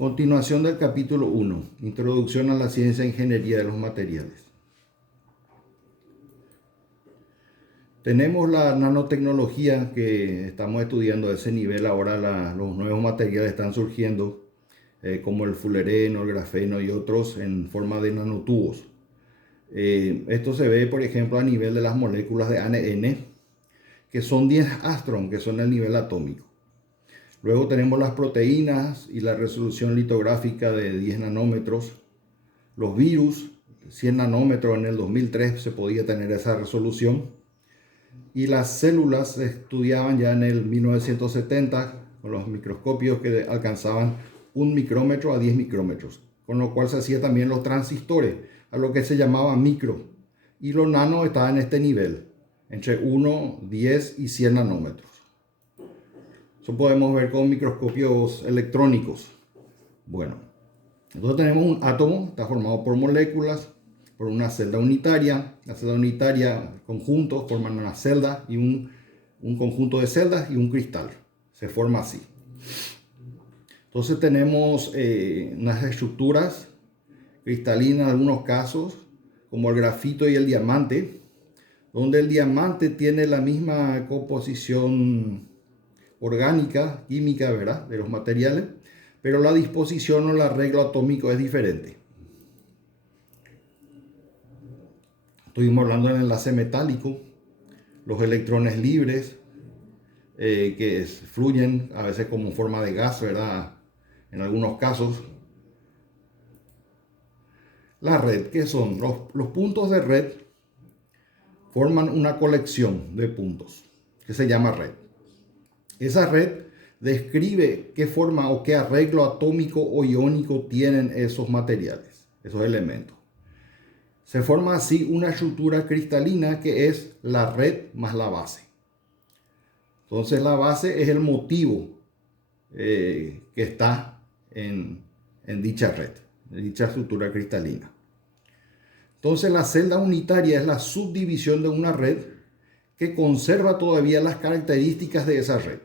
Continuación del capítulo 1. Introducción a la ciencia e ingeniería de los materiales. Tenemos la nanotecnología que estamos estudiando a ese nivel. Ahora los nuevos materiales están surgiendo, como el fulereno, el grafeno y otros en forma de nanotubos. Esto se ve, por ejemplo, a nivel de las moléculas de ADN, que son 10 Ångström, que son el nivel atómico. Luego tenemos las proteínas y la resolución litográfica de 10 nanómetros. Los virus, 100 nanómetros, en el 2003 se podía tener esa resolución. Y las células se estudiaban ya en el 1970 con los microscopios que alcanzaban 1 micrómetro a 10 micrómetros. Con lo cual se hacía también los transistores, a lo que se llamaba micro. Y los nanos estaban en este nivel, entre 1, 10 y 100 nanómetros. Eso podemos ver con microscopios electrónicos. Bueno, entonces tenemos un átomo, está formado por moléculas, por una celda unitaria. La celda unitaria, conjuntos, forman una celda y un conjunto de celdas y un cristal. Se forma así. Entonces tenemos unas estructuras cristalinas en algunos casos, como el grafito y el diamante, donde el diamante tiene la misma composición orgánica, química, ¿verdad?, de los materiales, pero la disposición o el arreglo atómico es diferente. Estuvimos hablando del enlace metálico, los electrones libres, que fluyen a veces como forma de gas, ¿verdad?, en algunos casos. La red, ¿qué son? Los puntos de red forman una colección de puntos que se llama red. Esa red describe qué forma o qué arreglo atómico o iónico tienen esos materiales, esos elementos. Se forma así una estructura cristalina que es la red más la base. Entonces la base es el motivo que está en dicha red, en dicha estructura cristalina. Entonces la celda unitaria es la subdivisión de una red que conserva todavía las características de esa red.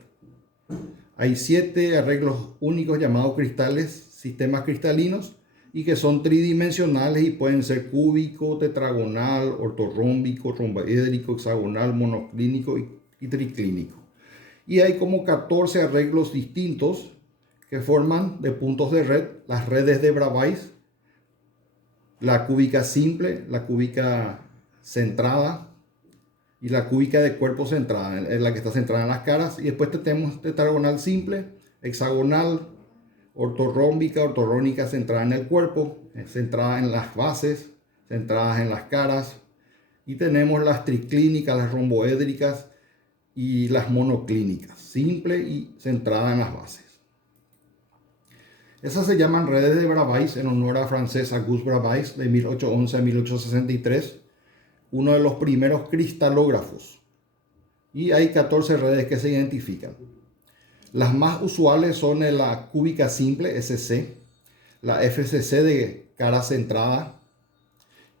Hay 7 arreglos únicos llamados cristales, sistemas cristalinos, y que son tridimensionales y pueden ser cúbico, tetragonal, ortorrómbico, romboédrico, hexagonal, monoclínico y triclínico. Y hay como 14 arreglos distintos que forman de puntos de red las redes de Bravais, la cúbica simple, la cúbica centrada y la cúbica de cuerpo centrada, es la que está centrada en las caras. Y después tenemos tetragonal simple, hexagonal, ortorrómbica, ortorrónica centrada en el cuerpo, centrada en las bases, centradas en las caras. Y tenemos las triclínicas, las romboédricas y las monoclínicas, simple y centrada en las bases. Esas se llaman redes de Bravais en honor a francés Auguste Bravais, de 1811 a 1863, uno de los primeros cristalógrafos. Y hay 14 redes que se identifican. Las más usuales son la cúbica simple, SC, la FCC de cara centrada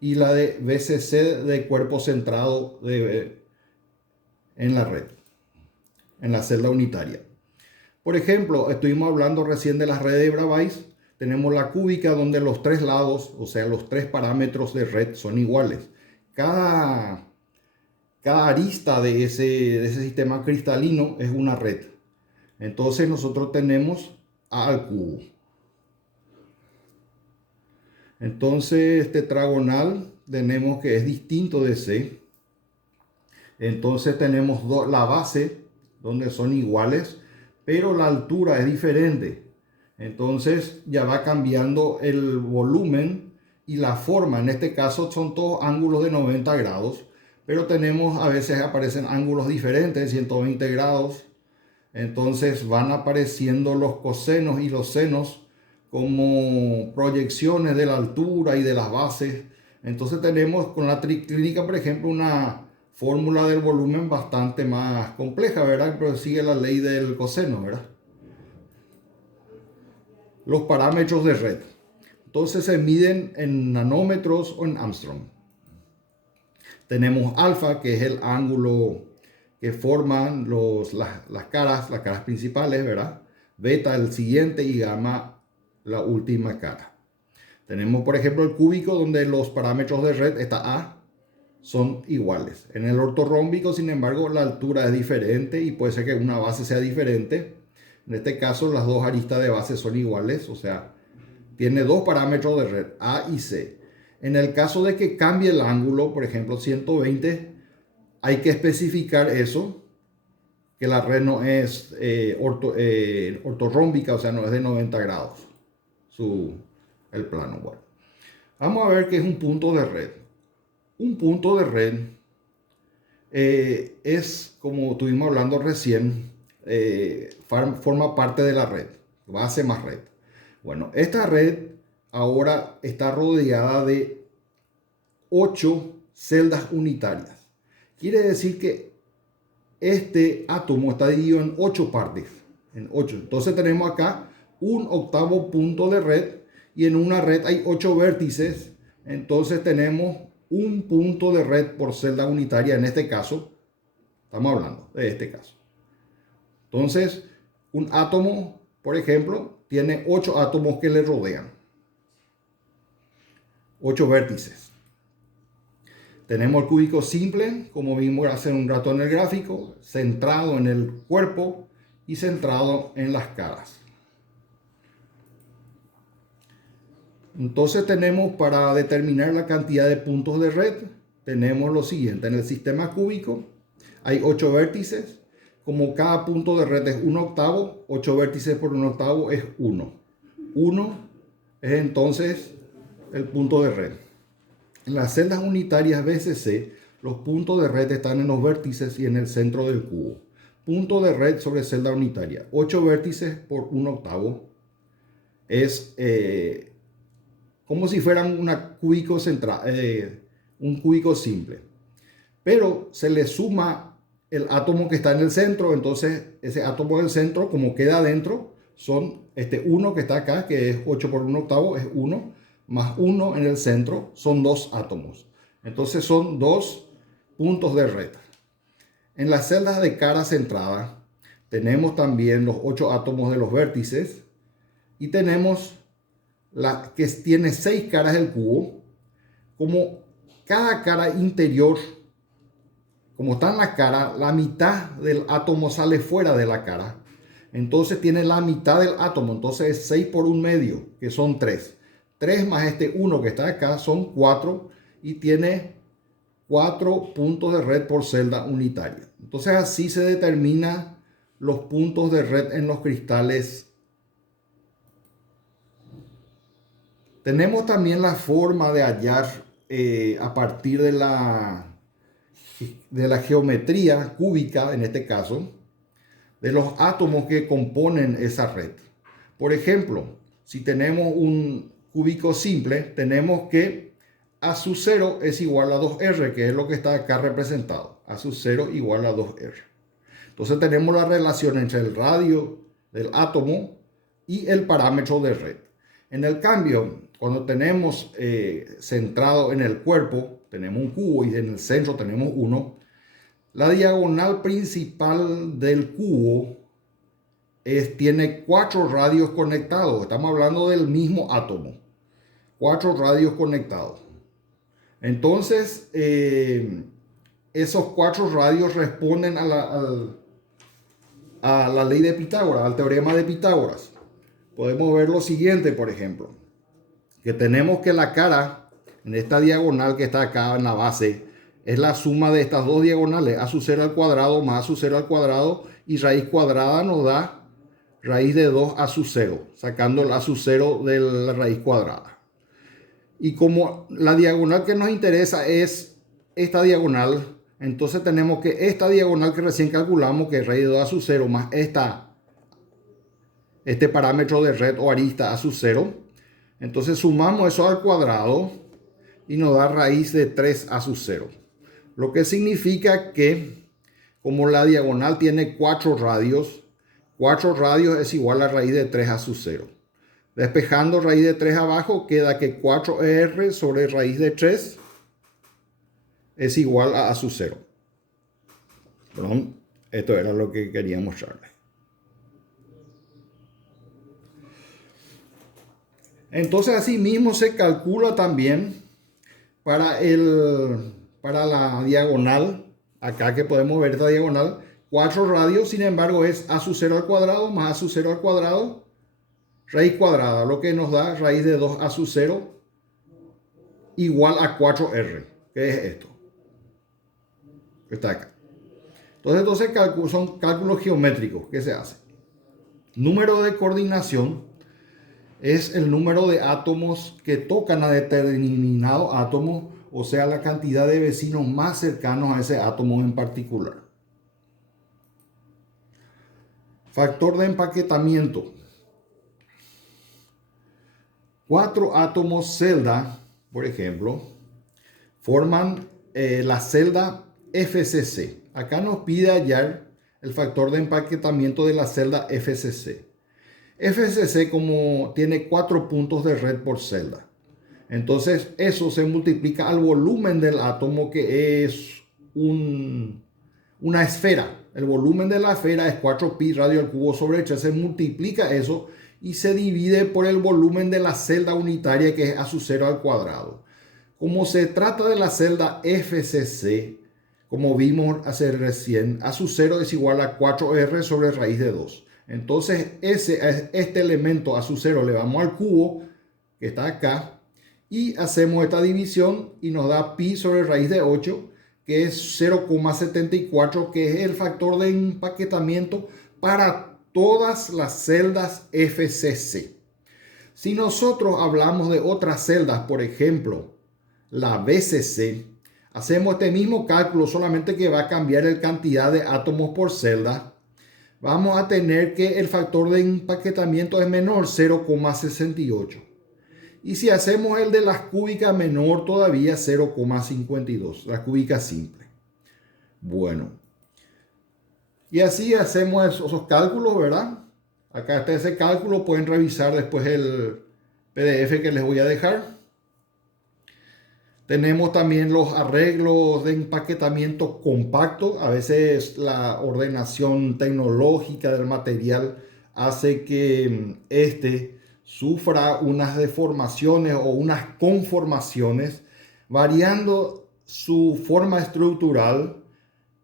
y la de BCC de cuerpo centrado en la red, en la celda unitaria. Por ejemplo, estuvimos hablando recién de las redes de Bravais. Tenemos la cúbica donde los 3 lados, o sea, los 3 parámetros de red son iguales. Cada arista de ese sistema cristalino es una red. Entonces nosotros tenemos A al cubo. Entonces tetragonal tenemos que es distinto de C. Entonces tenemos la base donde son iguales, pero la altura es diferente. Entonces ya va cambiando el volumen y la forma. En este caso son todos ángulos de 90 grados, pero tenemos, a veces aparecen ángulos diferentes, 120 grados. Entonces van apareciendo los cosenos y los senos como proyecciones de la altura y de las bases. Entonces tenemos con la triclínica, por ejemplo, una fórmula del volumen bastante más compleja, ¿verdad? Pero sigue la ley del coseno, ¿verdad? Los parámetros de red. Entonces se miden en nanómetros o en Ångström. Tenemos alfa, que es el ángulo que forman las caras principales, ¿verdad? Beta el siguiente y gamma la última cara. Tenemos, por ejemplo, el cúbico donde los parámetros de red, esta A, son iguales. En el ortorrómbico, sin embargo, la altura es diferente y puede ser que una base sea diferente. En este caso, las dos aristas de base son iguales, o sea, tiene dos parámetros de red, A y C. En el caso de que cambie el ángulo, por ejemplo, 120, hay que especificar eso, que la red no es ortorrómbica, o sea, no es de 90 grados el plano. Bueno, vamos a ver qué es un punto de red. Un punto de red es, como estuvimos hablando recién, forma parte de la red, base más red. Bueno, esta red ahora está rodeada de 8 celdas unitarias. Quiere decir que este átomo está dividido en 8 partes. En 8. Entonces tenemos acá un octavo punto de red y en una red hay 8 vértices. Entonces tenemos un punto de red por celda unitaria. En este caso, estamos hablando de este caso. Entonces, un átomo, por ejemplo, tiene 8 átomos que le rodean. 8 vértices. Tenemos el cúbico simple, como vimos hace un rato en el gráfico, centrado en el cuerpo y centrado en las caras. Entonces tenemos, para determinar la cantidad de puntos de red, tenemos lo siguiente. En el sistema cúbico hay 8 vértices. Como cada punto de red es 1 octavo, 8 vértices por 1 octavo es 1. 1 es entonces el punto de red. En las celdas unitarias BCC, los puntos de red están en los vértices y en el centro del cubo. Punto de red sobre celda unitaria. 8 vértices por 1 octavo es como si fueran un cúbico simple. Pero se le suma el átomo que está en el centro, entonces ese átomo del centro, como queda adentro, son este 1 que está acá, que es 8 por 1 octavo, es 1, más 1 en el centro, son 2 átomos. Entonces son 2 puntos de red. En las celdas de cara centrada tenemos también los 8 átomos de los vértices y tenemos la que tiene 6 caras del cubo. Como cada cara interior, como está en la cara, la mitad del átomo sale fuera de la cara. Entonces tiene la mitad del átomo. Entonces es 6 por 1 medio, que son 3. 3 más este 1 que está acá son 4 y tiene 4 puntos de red por celda unitaria. Entonces así se determinan los puntos de red en los cristales. Tenemos también la forma de hallar a partir de la geometría cúbica, en este caso, de los átomos que componen esa red. Por ejemplo, si tenemos un cúbico simple, tenemos que A sub 0 es igual a 2R, que es lo que está acá representado. A sub 0 igual a 2R. Entonces tenemos la relación entre el radio del átomo y el parámetro de red. En el cambio, cuando tenemos centrado en el cuerpo, tenemos un cubo y en el centro tenemos uno, la diagonal principal del cubo tiene 4 radios conectados. Estamos hablando del mismo átomo. 4 radios conectados. Entonces, esos 4 radios responden a la ley de Pitágoras, al teorema de Pitágoras. Podemos ver lo siguiente, por ejemplo, que tenemos que la cara en esta diagonal que está acá en la base es la suma de estas dos diagonales, a sub 0 al cuadrado más a sub 0 al cuadrado, y raíz cuadrada nos da raíz de 2 a sub 0, sacando el a sub 0 de la raíz cuadrada. Y como la diagonal que nos interesa es esta diagonal, entonces tenemos que esta diagonal que recién calculamos, que es raíz de 2 a sub 0, más este parámetro de red o arista a sub 0, entonces sumamos eso al cuadrado y nos da raíz de 3 a sub 0. Lo que significa que como la diagonal tiene 4 radios, 4 radios es igual a raíz de 3 a sub 0. Despejando raíz de 3 abajo, queda que 4R sobre raíz de 3 es igual a sub 0. Perdón, esto era lo que quería mostrarles. Entonces, asimismo se calcula también para la diagonal, acá que podemos ver esta diagonal, 4 radios, sin embargo, es a sub 0 al cuadrado más a sub 0 al cuadrado, raíz cuadrada, lo que nos da raíz de 2 a sub 0 igual a 4r, que es esto, que está acá. Entonces son cálculos geométricos que se hacen. Número de coordinación es el número de átomos que tocan a determinado átomo, o sea, la cantidad de vecinos más cercanos a ese átomo en particular. Factor de empaquetamiento. 4 átomos celda, por ejemplo, forman la celda FCC. Acá nos pide hallar el factor de empaquetamiento de la celda FCC. FCC como tiene 4 puntos de red por celda. Entonces eso se multiplica al volumen del átomo, que es una esfera. El volumen de la esfera es 4pi radio al cubo sobre 3. Se multiplica eso y se divide por el volumen de la celda unitaria, que es a sub 0 al cuadrado. Como se trata de la celda FCC, como vimos hace recién, a sub 0 es igual a 4r sobre raíz de 2. Entonces este elemento a sub 0 le vamos al cubo, que está acá, y hacemos esta división y nos da pi sobre raíz de 8, que es 0,74, que es el factor de empaquetamiento para todas las celdas FCC. Si nosotros hablamos de otras celdas, por ejemplo, la BCC, hacemos este mismo cálculo, solamente que va a cambiar la cantidad de átomos por celda. Vamos a tener que el factor de empaquetamiento es menor, 0,68. Y si hacemos el de las cúbicas, menor todavía, 0,52, la cúbica simple. Bueno, y así hacemos esos cálculos, ¿verdad? Acá está ese cálculo, pueden revisar después el PDF que les voy a dejar. Tenemos también los arreglos de empaquetamiento compacto. A veces la ordenación tecnológica del material hace que sufra unas deformaciones o unas conformaciones, variando su forma estructural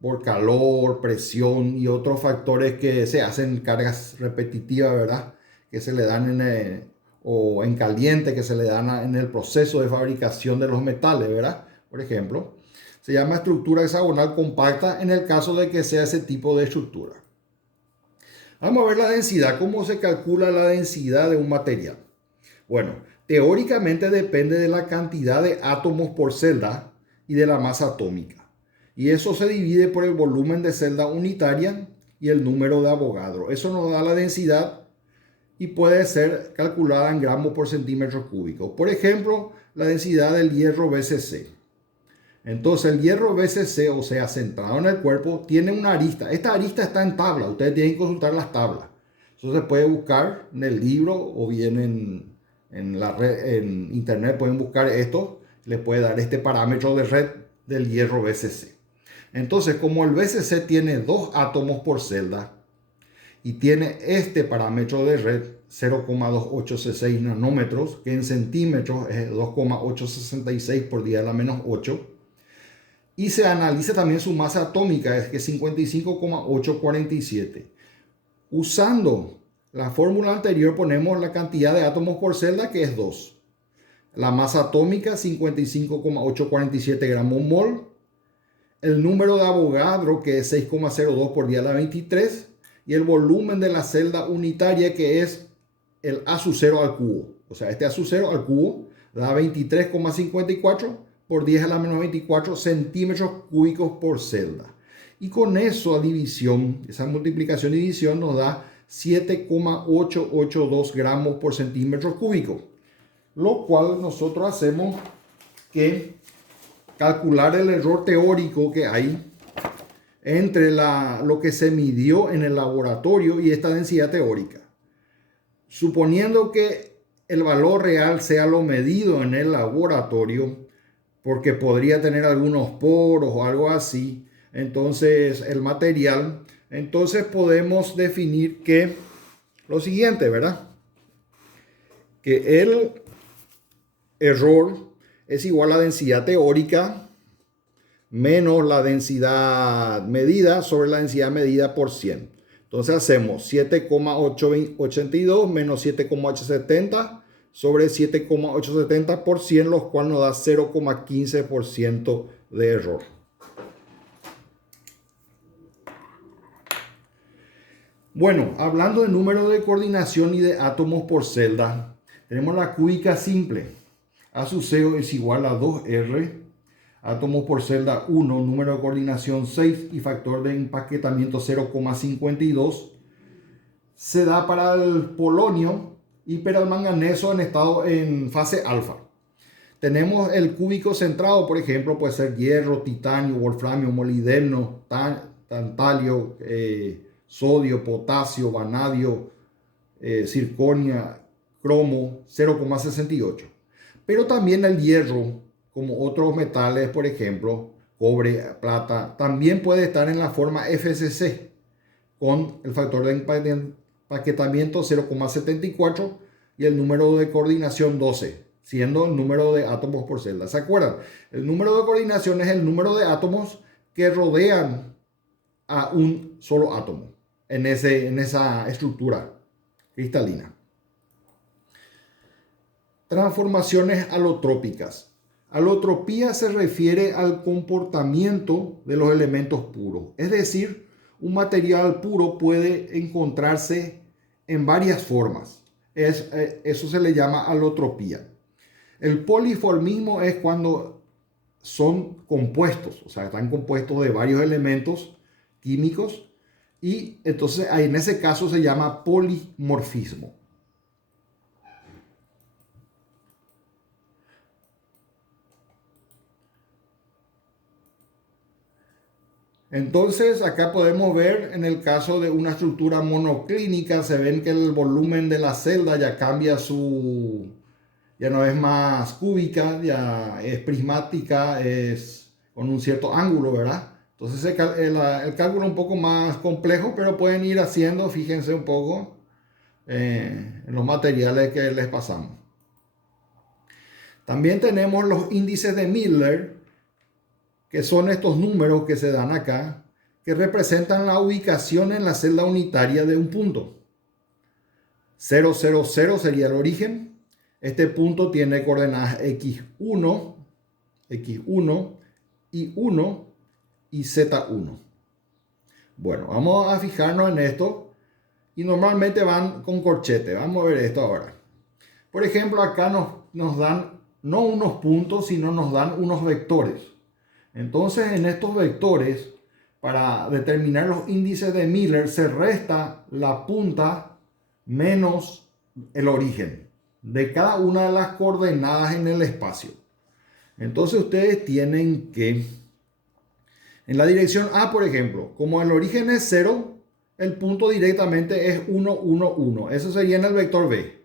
por calor, presión y otros factores que se hacen cargas repetitivas, ¿verdad? Que se le dan o en caliente, que se le dan en el proceso de fabricación de los metales, ¿verdad? Por ejemplo, se llama estructura hexagonal compacta en el caso de que sea ese tipo de estructura. Vamos a ver la densidad. ¿Cómo se calcula la densidad de un material? Bueno, teóricamente depende de la cantidad de átomos por celda y de la masa atómica. Y eso se divide por el volumen de celda unitaria y el número de Avogadro. Eso nos da la densidad y puede ser calculada en gramos por centímetro cúbico. Por ejemplo, la densidad del hierro BCC. Entonces el hierro BCC, o sea, centrado en el cuerpo, tiene una arista. Esta arista está en tabla. Ustedes tienen que consultar las tablas. Eso se puede buscar en el libro o bien en la red, en internet pueden buscar esto. Les puede dar este parámetro de red del hierro BCC. Entonces, como el BCC tiene 2 átomos por celda y tiene este parámetro de red 0,2866 nanómetros, que en centímetros es 2,866 por 10 a la menos 8, y se analiza también su masa atómica, es que 55,847. Usando la fórmula anterior ponemos la cantidad de átomos por celda, que es 2. La masa atómica 55,847 gramos mol. El número de Avogadro, que es 6,02 por 10 a la 23. Y el volumen de la celda unitaria, que es el A sub 0 al cubo. O sea, este A sub 0 al cubo da 23,54 por 10 a la menos 24 centímetros cúbicos por celda. Y con eso, esa multiplicación y división nos da 7,882 gramos por centímetro cúbico. Lo cual nosotros hacemos que calcular el error teórico que hay entre lo que se midió en el laboratorio y esta densidad teórica. Suponiendo que el valor real sea lo medido en el laboratorio, porque podría tener algunos poros o algo así, entonces el material, entonces podemos definir que lo siguiente, ¿verdad? que el error es igual a la densidad teórica menos la densidad medida sobre la densidad medida por 100. Entonces hacemos 7,882 menos 7,870 sobre 7,870 por 100, lo cual nos da 0,15% de error. Bueno, hablando de número de coordinación y de átomos por celda, tenemos la cúbica simple. A sub 0 es igual a 2R, átomos por celda 1, número de coordinación 6 y factor de empaquetamiento 0,52. Se da para el polonio y para el manganeso en fase alfa. Tenemos el cúbico centrado, por ejemplo, puede ser hierro, titanio, wolframio, molibdeno, tantalio, sodio, potasio, vanadio, circonia, cromo, 0,68. Pero también el hierro, como otros metales, por ejemplo, cobre, plata, también puede estar en la forma FCC con el factor de empaquetamiento 0,74 y el número de coordinación 12, siendo el número de átomos por celda. ¿Se acuerdan? El número de coordinación es el número de átomos que rodean a un solo átomo en esa estructura cristalina. Transformaciones alotrópicas. Alotropía se refiere al comportamiento de los elementos puros. Es decir, un material puro puede encontrarse en varias formas. Eso se le llama alotropía. El poliformismo es cuando son compuestos, o sea, están compuestos de varios elementos químicos y entonces en ese caso se llama polimorfismo. Entonces acá podemos ver en el caso de una estructura monoclínica, se ven que el volumen de la celda ya cambia ya no es más cúbica, ya es prismática, es con un cierto ángulo, ¿verdad? Entonces el cálculo es un poco más complejo, pero pueden ir haciendo, fíjense un poco en los materiales que les pasamos. También tenemos los índices de Miller, que son estos números que se dan acá, que representan la ubicación en la celda unitaria de un punto. 0, 0, 0 sería el origen. Este punto tiene coordenadas x1 y 1 y z1. Bueno, vamos a fijarnos en esto y normalmente van con corchete. Vamos a ver esto ahora. Por ejemplo, acá nos dan no unos puntos, sino nos dan unos vectores. Entonces, en estos vectores, para determinar los índices de Miller, se resta la punta menos el origen de cada una de las coordenadas en el espacio. Entonces, ustedes tienen que, en la dirección A, por ejemplo, como el origen es 0, el punto directamente es 1, 1, 1. Eso sería en el vector B.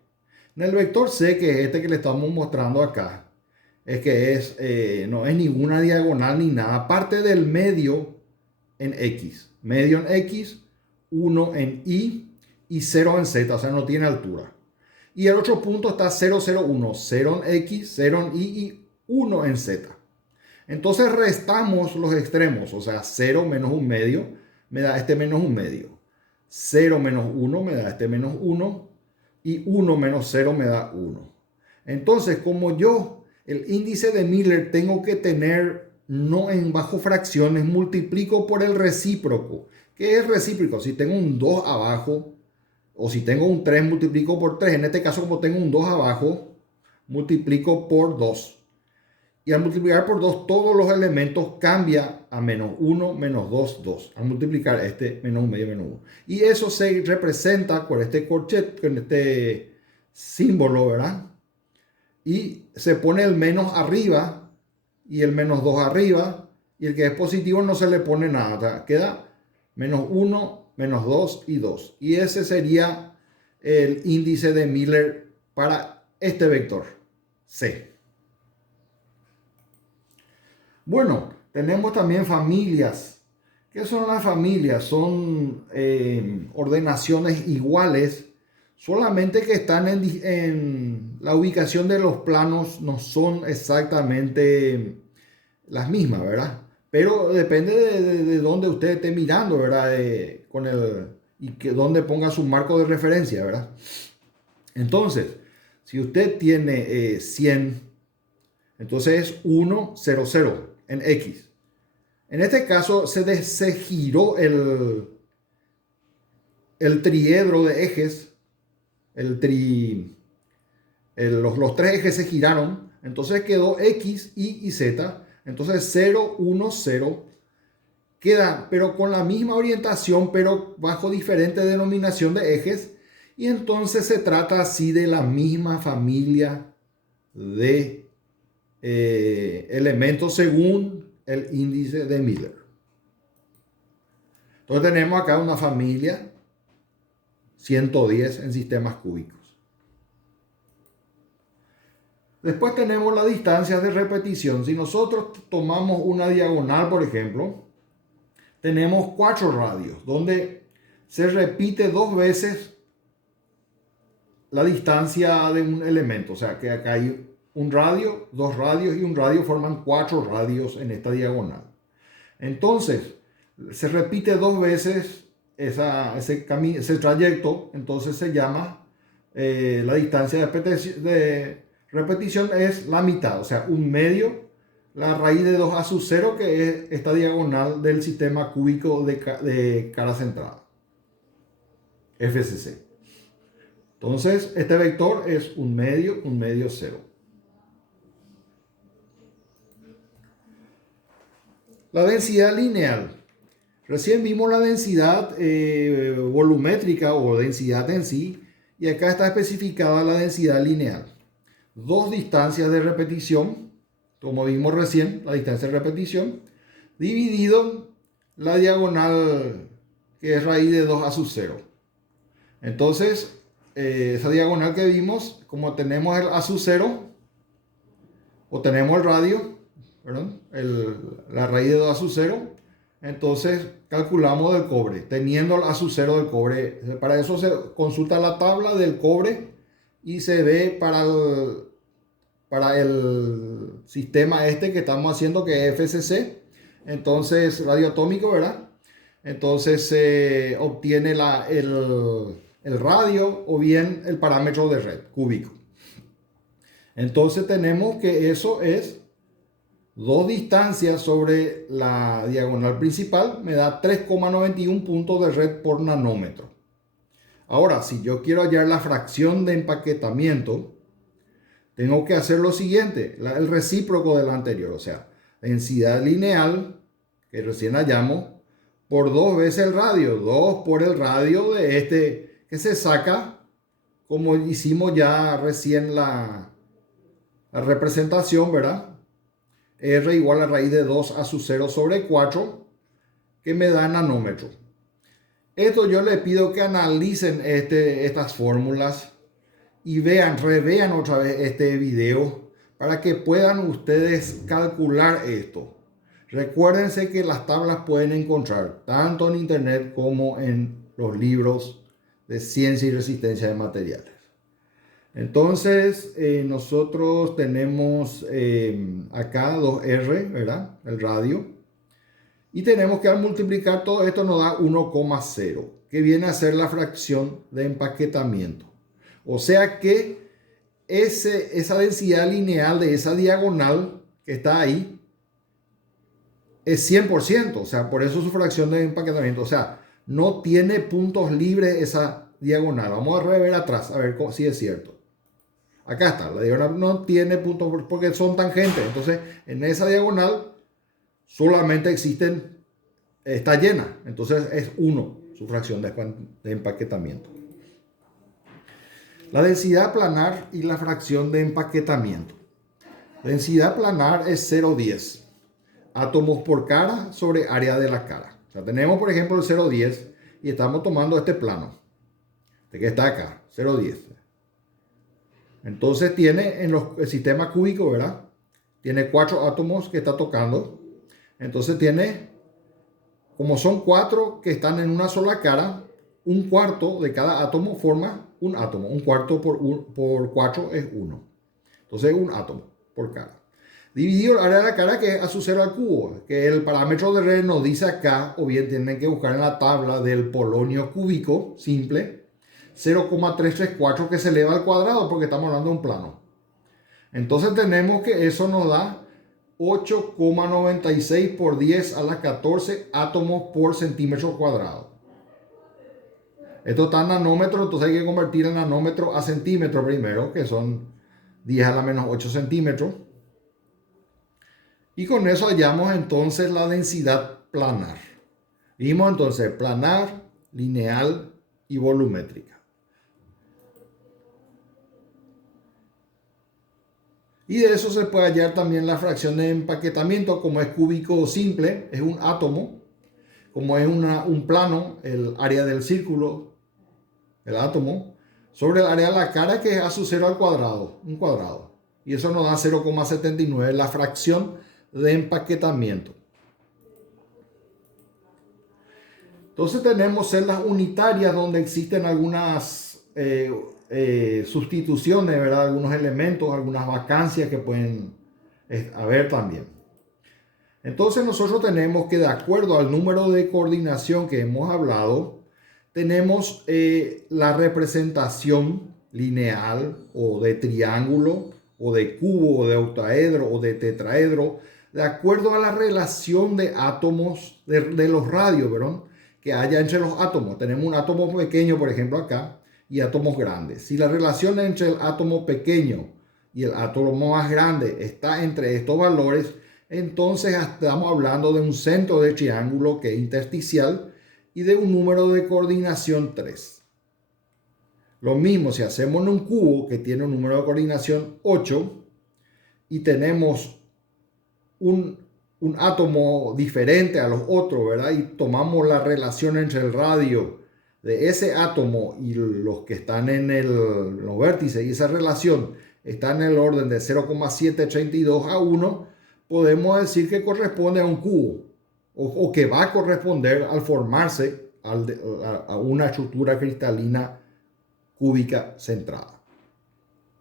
En el vector C, que es este que le estamos mostrando acá, es que no es ninguna diagonal ni nada. Parte del medio en X. Medio en X, 1 en Y y 0 en Z, o sea, no tiene altura. Y el otro punto está 0, 0, 1. 0 en X, 0 en Y y 1 en Z. Entonces restamos los extremos, o sea, 0 menos un medio me da este menos un medio. 0 menos 1 me da este menos 1 y 1 menos 0 me da 1. Entonces, como yo el índice de Miller tengo que tener no en bajo fracciones, multiplico por el recíproco. ¿Qué es recíproco? Si tengo un 2 abajo o si tengo un 3, multiplico por 3. En este caso, como tengo un 2 abajo, multiplico por 2. Y al multiplicar por 2, todos los elementos cambian a menos 1, menos 2, 2. Al multiplicar este menos 1 medio, menos 1. Y eso se representa con este corchet, con este símbolo, ¿verdad? Y se pone el menos arriba y el menos 2 arriba. Y el que es positivo no se le pone nada. O sea, queda menos 1, menos 2 y 2. Y ese sería el índice de Miller para este vector C. Bueno, tenemos también familias. ¿Qué son las familias? Son ordenaciones iguales solamente que están en la ubicación de los planos, no son exactamente las mismas, ¿verdad? Pero depende de dónde usted esté mirando, ¿verdad? Y que dónde ponga su marco de referencia, ¿verdad? Entonces, si usted tiene 100, entonces es 1, 0, 0 en X. En este caso se giró el triedro de ejes, los tres ejes se giraron, entonces quedó X, Y y Z. Entonces 0, 1, 0 queda, pero con la misma orientación, pero bajo diferente denominación de ejes. Y entonces se trata así de la misma familia de elementos según el índice de Miller. Entonces tenemos acá una familia 110 en sistemas cúbicos. Después tenemos las distancias de repetición. Si nosotros tomamos una diagonal, por ejemplo, tenemos 4 radios, donde se repite 2 veces la distancia de un elemento. O sea, que acá hay un radio, 2 radios y un radio forman 4 radios en esta diagonal. Entonces, se repite 2 veces ese trayecto, entonces se llama la distancia de repetición es la mitad, o sea, un medio, la raíz de 2 a sub 0, que es esta diagonal del sistema cúbico de cara centrada, FCC. Entonces, este vector es un medio, 0. La densidad lineal. Recién vimos la densidad volumétrica o densidad en sí, y acá está especificada la densidad lineal. 2 distancias de repetición, como vimos recién, la distancia de repetición, dividido la diagonal que es raíz de 2 a sub 0. Entonces, esa diagonal que vimos, como tenemos el a sub 0, o tenemos el radio, perdón, la raíz de 2 a sub 0, entonces calculamos del cobre, teniendo el a sub 0 del cobre. Para eso se consulta la tabla del cobre y se ve para el sistema este que estamos haciendo, que es FCC, entonces radioatómico, ¿verdad? Entonces se obtiene el radio o bien el parámetro de red cúbico. Entonces tenemos que eso es 2 distancias sobre la diagonal principal, me da 3,91 puntos de red por nanómetro. Ahora, si yo quiero hallar la fracción de empaquetamiento, tengo que hacer lo siguiente, el recíproco del anterior, o sea, densidad lineal, que recién hallamos, por 2 veces el radio, 2 por el radio de este, que se saca, como hicimos ya recién la representación, ¿verdad? R igual a raíz de 2 a sub 0 sobre 4, que me da nanómetro. Esto yo le pido que analicen estas fórmulas y revean otra vez este video para que puedan ustedes calcular esto. Recuérdense que las tablas pueden encontrar tanto en internet como en los libros de ciencia y resistencia de materiales. Entonces, nosotros tenemos acá 2R, ¿verdad? El radio. Y tenemos que al multiplicar todo esto nos da 1,0, que viene a ser la fracción de empaquetamiento. O sea que esa densidad lineal de esa diagonal que está ahí es 100%. O sea, por eso su fracción de empaquetamiento. O sea, no tiene puntos libres esa diagonal. Vamos a rever atrás a ver si es cierto. Acá está, la diagonal no tiene puntos porque son tangentes. Entonces, en esa diagonal solamente está llena. Entonces, es 1 su fracción de empaquetamiento. La densidad planar y la fracción de empaquetamiento. Densidad planar es 0,10. Átomos por cara sobre área de la cara. O sea, tenemos, por ejemplo, el 0,10 y estamos tomando este plano, de que está acá, 0,10. Entonces tiene el sistema cúbico, ¿verdad? Tiene 4 átomos que está tocando. Entonces tiene, como son 4 que están en una sola cara, un cuarto de cada átomo forma un átomo. Un cuarto por 4 es 1. Entonces un átomo por cara. Dividido el área de la cara, que es a su 0 al cubo, que el parámetro de red nos dice acá, o bien tienen que buscar en la tabla del polonio cúbico simple, 0,334, que se eleva al cuadrado porque estamos hablando de un plano. Entonces tenemos que eso nos da 8,96 por 10 a la 14 átomos por centímetro cuadrado. Esto está en nanómetros, entonces hay que convertir el nanómetro a centímetro primero, que son 10 a la menos 8 centímetros. Y con eso hallamos entonces la densidad planar. Vimos entonces planar, lineal y volumétrica. Y de eso se puede hallar también la fracción de empaquetamiento, como es cúbico simple, es un átomo, como es un plano, el área del círculo, el átomo, sobre el área de la cara, que es a su 0 al cuadrado, un cuadrado. Y eso nos da 0,79, la fracción de empaquetamiento. Entonces tenemos celdas unitarias donde existen algunas sustituciones, ¿verdad? Algunos elementos, algunas vacancias que pueden haber también. Entonces nosotros tenemos que, de acuerdo al número de coordinación que hemos hablado, tenemos la representación lineal o de triángulo o de cubo o de octaedro o de tetraedro, de acuerdo a la relación de átomos de los radios, ¿verdad?, que haya entre los átomos. Tenemos un átomo pequeño, por ejemplo, acá, y átomos grandes. Si la relación entre el átomo pequeño y el átomo más grande está entre estos valores, entonces estamos hablando de un centro de triángulo que es intersticial y de un número de coordinación 3. Lo mismo si hacemos en un cubo que tiene un número de coordinación 8 y tenemos un átomo diferente a los otros, ¿verdad? Y tomamos la relación entre el radio de ese átomo y los que están en los vértices, y esa relación está en el orden de 0,732 a 1, podemos decir que corresponde a un cubo, o que va a corresponder al formarse a una estructura cristalina cúbica centrada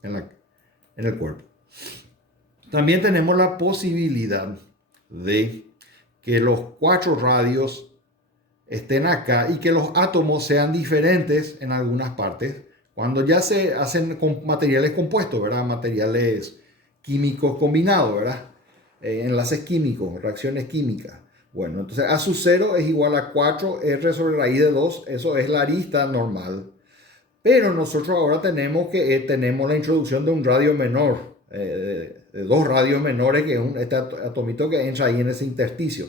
en el cuerpo. También tenemos la posibilidad de que los 4 radios estén acá y que los átomos sean diferentes en algunas partes cuando ya se hacen con materiales compuestos, ¿verdad? Materiales químicos combinados, ¿verdad? Enlaces químicos, reacciones químicas. Bueno, entonces a su 0 es igual a 4R sobre raíz de 2. Eso es la arista normal. Pero nosotros ahora tenemos la introducción de un radio menor, de 2 radios menores, que es este atomito que entra ahí en ese intersticio.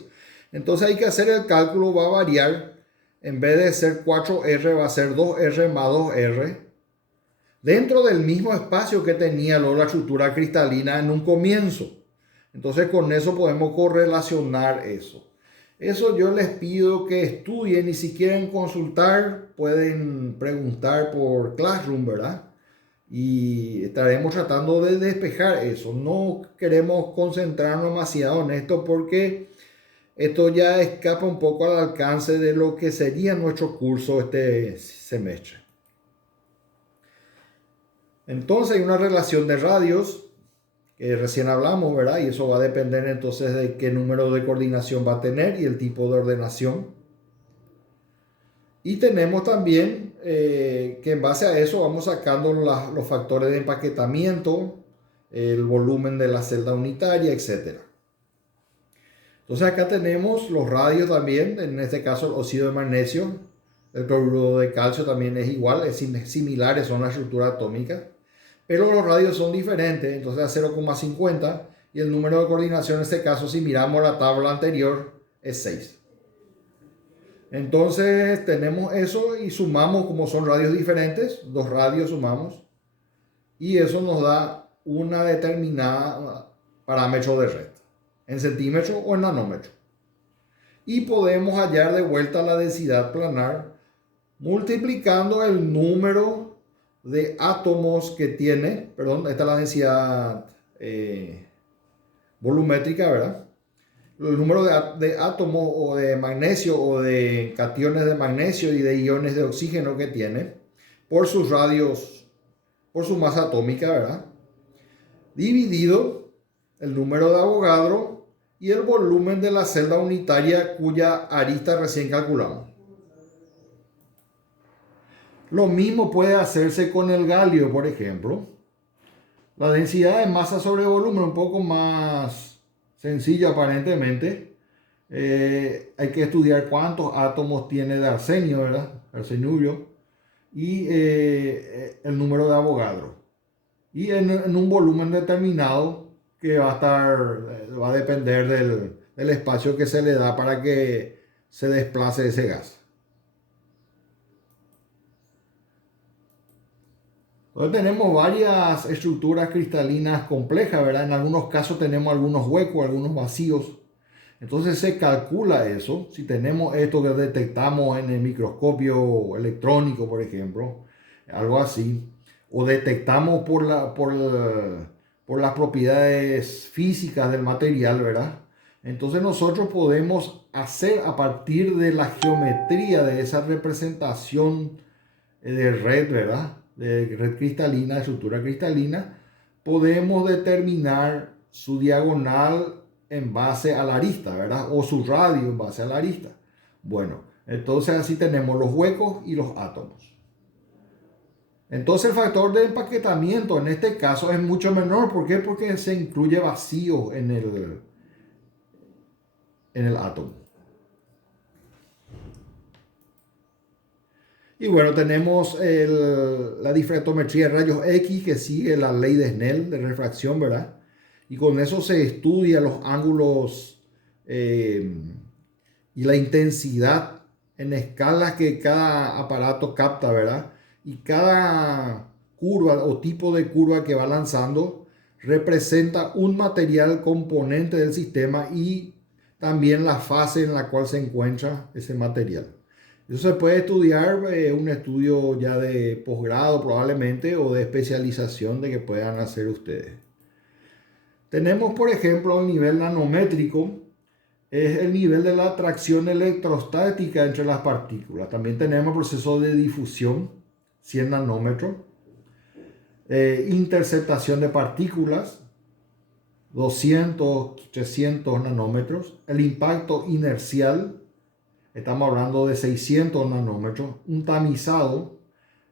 Entonces hay que hacer el cálculo, va a variar. En vez de ser 4R, va a ser 2R más 2R. Dentro del mismo espacio que tenía la estructura cristalina en un comienzo. Entonces con eso podemos correlacionar eso. Eso yo les pido que estudien, y si quieren consultar pueden preguntar por Classroom, ¿verdad? Y estaremos tratando de despejar eso. No queremos concentrarnos demasiado en esto porque esto ya escapa un poco al alcance de lo que sería nuestro curso este semestre. Entonces hay una relación de radios que recién hablamos, ¿verdad? Y eso va a depender entonces de qué número de coordinación va a tener y el tipo de ordenación. Y tenemos también que en base a eso vamos sacando los factores de empaquetamiento, el volumen de la celda unitaria, etc. Entonces acá tenemos los radios también, en este caso el óxido de magnesio, el cloruro de calcio también es igual, es similares, son la estructura atómica. Pero los radios son diferentes, entonces a 0,50, y el número de coordinación en este caso, si miramos la tabla anterior, es 6. Entonces tenemos eso y sumamos, como son radios diferentes, 2 radios sumamos, y eso nos da una determinada parámetro de red, en centímetro o en nanómetro. Y podemos hallar de vuelta la densidad planar multiplicando el número de átomos que tiene, esta es la densidad volumétrica, ¿verdad? el número de átomos o de magnesio o de cationes de magnesio y de iones de oxígeno que tiene por sus radios, por su masa atómica, ¿verdad? Dividido el número de Avogadro y el volumen de la celda unitaria cuya arista recién calculamos. Lo mismo puede hacerse con el galio, por ejemplo. La densidad de masa sobre volumen un poco más sencilla aparentemente. Hay que estudiar cuántos átomos tiene de arsenio, ¿verdad? Arsenio y el número de Avogadro. Y en un volumen determinado que va a depender del espacio que se le da para que se desplace ese gas. Entonces tenemos varias estructuras cristalinas complejas, ¿verdad? En algunos casos tenemos algunos huecos, algunos vacíos. Entonces se calcula eso. Si tenemos esto que detectamos en el microscopio electrónico, por ejemplo, algo así, o detectamos por las propiedades físicas del material, ¿verdad? Entonces nosotros podemos hacer a partir de la geometría de esa representación de red, ¿verdad? De red cristalina, de estructura cristalina, podemos determinar su diagonal en base a la arista, ¿verdad? O su radio en base a la arista. Bueno, entonces así tenemos los huecos y los átomos. Entonces el factor de empaquetamiento en este caso es mucho menor. ¿Por qué? Porque se incluye vacío en el átomo. Y bueno, tenemos la difractometría de rayos X que sigue la ley de Snell de refracción, ¿verdad? Y con eso se estudia los ángulos y la intensidad en escalas que cada aparato capta, ¿verdad? Y cada curva o tipo de curva que va lanzando representa un material componente del sistema y también la fase en la cual se encuentra ese material. Eso se puede estudiar, un estudio ya de posgrado probablemente o de especialización de que puedan hacer ustedes. Tenemos, por ejemplo, el nivel nanométrico, es el nivel de la atracción electrostática entre las partículas. También tenemos proceso de difusión, 100 nanómetros, interceptación de partículas, 200, 300 nanómetros, el impacto inercial, estamos hablando de 600 nanómetros, un tamizado,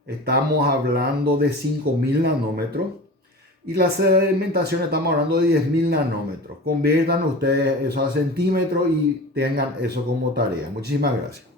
estamos hablando de 5000 nanómetros, y la sedimentación estamos hablando de 10.000 nanómetros. Conviertan ustedes eso a centímetros y tengan eso como tarea. Muchísimas gracias.